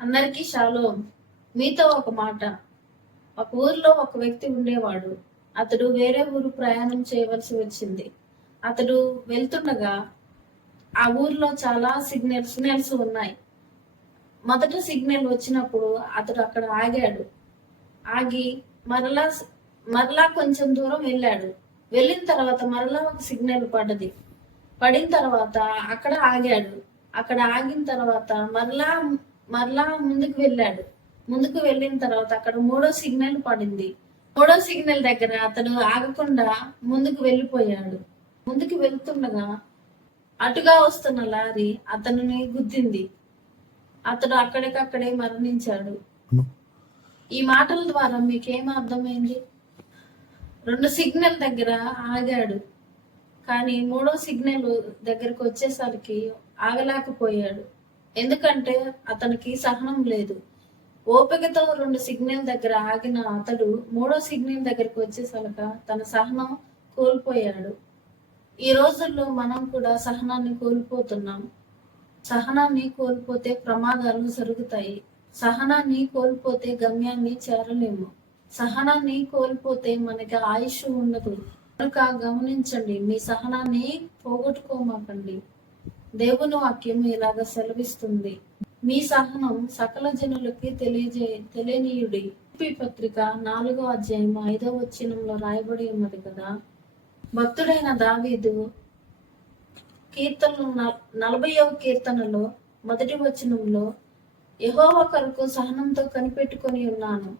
అందరికీ షాలోం. మీతో ఒక మాట. ఒక ఊర్లో ఒక వ్యక్తి ఉండేవాడు. అతడు వేరే ఊరు ప్రయాణం చేయవలసి వచ్చింది. అతడు వెళ్తుండగా ఆ ఊర్లో చాలా సిగ్నల్ సిగ్నల్స్ ఉన్నాయి. మొదట సిగ్నల్ వచ్చినప్పుడు అతడు అక్కడ ఆగాడు. ఆగి మరలా మరలా కొంచెం దూరం వెళ్ళాడు. వెళ్ళిన తర్వాత మరలా ఒక సిగ్నల్ పడ్డది. పడిన తర్వాత అక్కడ ఆగాడు. అక్కడ ఆగిన తర్వాత మరలా మరలా ముందుకు వెళ్ళాడు. ముందుకు వెళ్ళిన తర్వాత అక్కడ మూడో సిగ్నల్ పడింది. మూడో సిగ్నల్ దగ్గర అతడు ఆగకుండా ముందుకు వెళ్ళిపోయాడు. ముందుకు వెళ్తుండగా అటుగా వస్తున్న లారీ అతనిని గుద్దింది. అతడు అక్కడికక్కడే మరణించాడు. ఈ మాటల ద్వారా మీకేం అర్థమైంది? రెండు సిగ్నల్ దగ్గర ఆగాడు. కానీ మూడో సిగ్నల్ దగ్గరకు వచ్చేసరికి ఆగలేకపోయాడు. ఎందుకంటే అతనికి సహనం లేదు. ఓపికతో రెండు సిగ్నల్ దగ్గర ఆగిన అతడు మూడో సిగ్నల్ దగ్గరకు వచ్చేసరిక తన సహనం కోల్పోయాడు. ఈ రోజుల్లో మనం కూడా సహనాన్ని కోల్పోతున్నాం. సహనాన్ని కోల్పోతే ప్రమాదాలు జరుగుతాయి. సహనాన్ని కోల్పోతే గమ్యాన్ని చేరలేము. సహనాన్ని కోల్పోతే మనకి ఆయుష్ ఉండదు. కనుక గమనించండి మీ సహనాన్ని పోగొట్టుకోమాకండి. దేవుని వాక్యం ఇలాగ సెలవిస్తుంది. మీ సహనం సకల జనులకి తెలియజే తెలియనీయుడి. పత్రిక నాలుగో అధ్యాయం ఐదో వచ్చినంలో రాయబడి ఉన్నది కదా? భక్తుడైన దావీదు కీర్తనలు నలభైవ కీర్తనలో మొదటి వచనంలో యెహోవా కొరకు సహనంతో కనిపెట్టుకొని ఉన్నాను.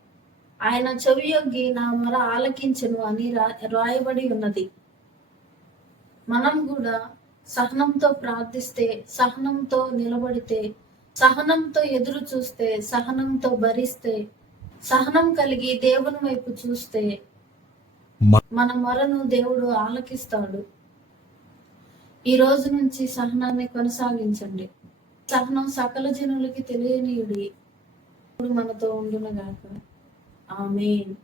ఆయన చెవి చెవియొగ్గి నా మొర ఆలకించను అని రాయబడి ఉన్నది. మనం కూడా సహనంతో ప్రార్థిస్తే సహనంతో నిలబడితే సహనంతో ఎదురు చూస్తే సహనంతో భరిస్తే సహనం కలిగి దేవుని వైపు చూస్తే మన మొరను దేవుడు ఆలకిస్తాడు. ఈ రోజు నుంచి సహనాన్ని కొనసాగించండి. సహనం సకల జనులకి తెలియనీయుడి. మనతో ఉండునగాక. ఆమేన్.